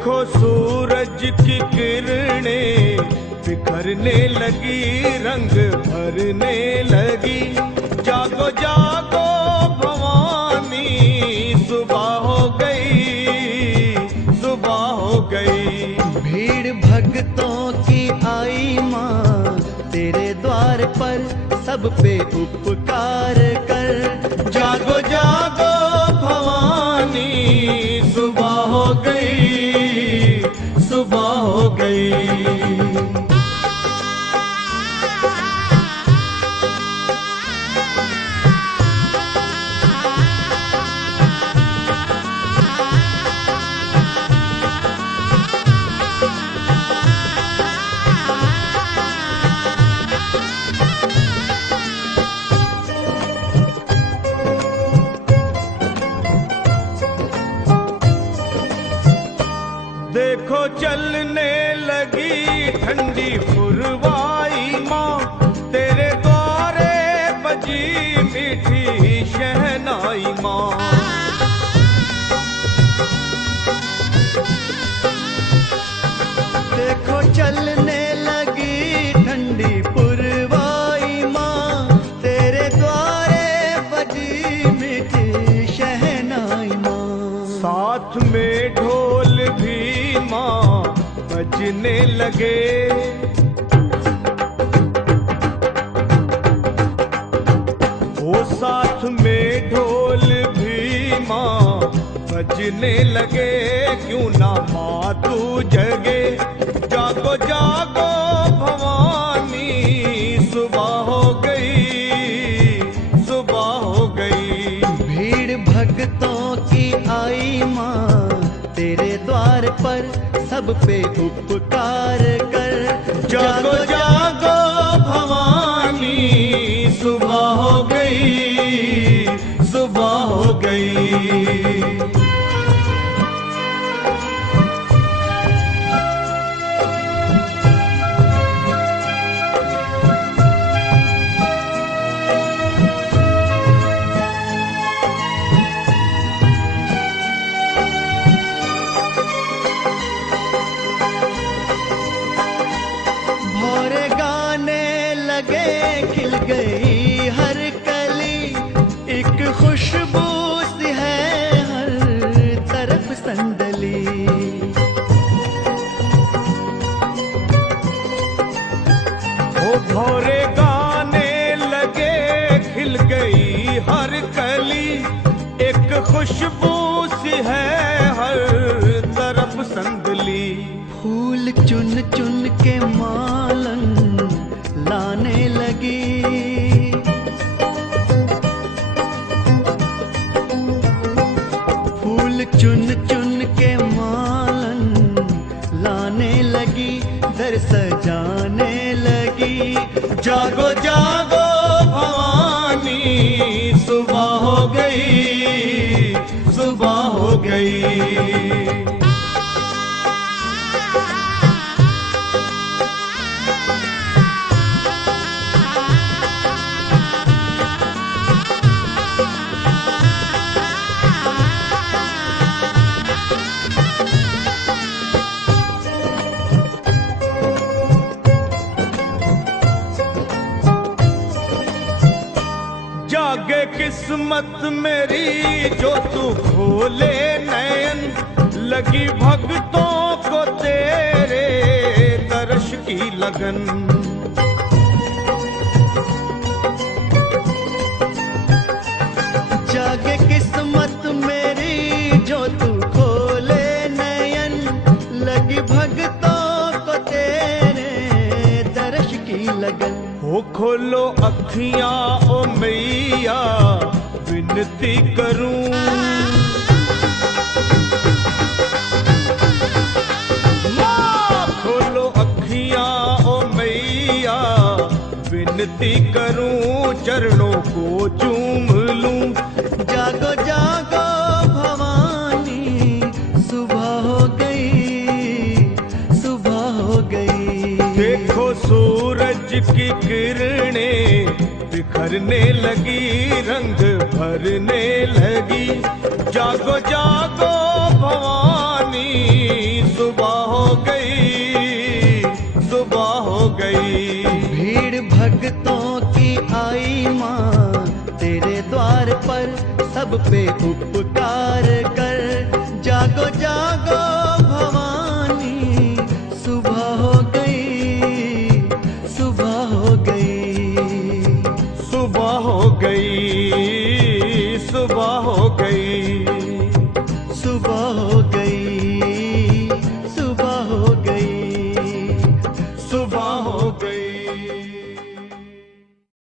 देखो सूरज की किरणें बिखरने लगी, रंग भरने लगी। जागो जागो भवानी, सुबह हो गई, सुबह हो गई। भीड़ भक्तों की आई माँ तेरे द्वार पर, सब पे उपकार कर। जागो जागो भवानी, सुबह हो गई, सुबह हो गई। देखो चलने लगी ठंडी पुरवाई माँ, तेरे द्वारे बजी मीठी शहनाई माँ। देखो चलने लगी ठंडी पुरवाई माँ, तेरे द्वारे बजी मीठी शहनाई माँ। साथ में ढोल भी माँ बजने लगे, ओ साथ में ढोल भी माँ बजने लगे। क्यों ना माँ तू जगे, जागो जागो भवानी, सुबह हो गई, सुबह हो गई। भीड़ भक्तों की आई माँ तेरे द्वार पर, सब पे उपकार कर। जागो जागो भवानी, सुबह हो गई, सुबह हो गई। भोरे गाने लगे, खिल गई हर कली, एक खुशबू सी है हर तरफ संदली। ओ भोरे गाने लगे, खिल गई हर कली, एक खुशबू सी है हर तरफ संदली। फूल चुन चुन के मालन लाने लगी, फूल चुन चुन के मालन लाने लगी, दर सजाने लगी। जागो जागो भवानी, सुबह हो गई, सुबह हो गई। जागे किस्मत मेरी जो तू खोले नयन, लगी भक्तों को तेरे दर्श की लगन। जागे किस्मत मेरी जो तू खोले नयन, लगी भक्तों को तेरे दर्श की लगन। हो खोलो अखियां ओ मैया, विनती करूं, माँ खोलो अखियां ओ मैया, विनती करूं, चरणों को चूम लूं। जागो जागो भवानी, सुबह हो गई, सुबह हो गई। देखो सूरज की किरणें बिखरने लगी, रंग भरने लगी। जागो जागो भवानी, गई, सुबह हो गई। भीड़ भक्तों की आई माँ तेरे द्वार पर, सब पे उपकार कर। जागो जागो भवानी, सुबह हो गई, सुबह हो गई। सुबह हो गई, सुबह हो गई। सुबह हो गई, सुबह हो गई। सुबह हो गई।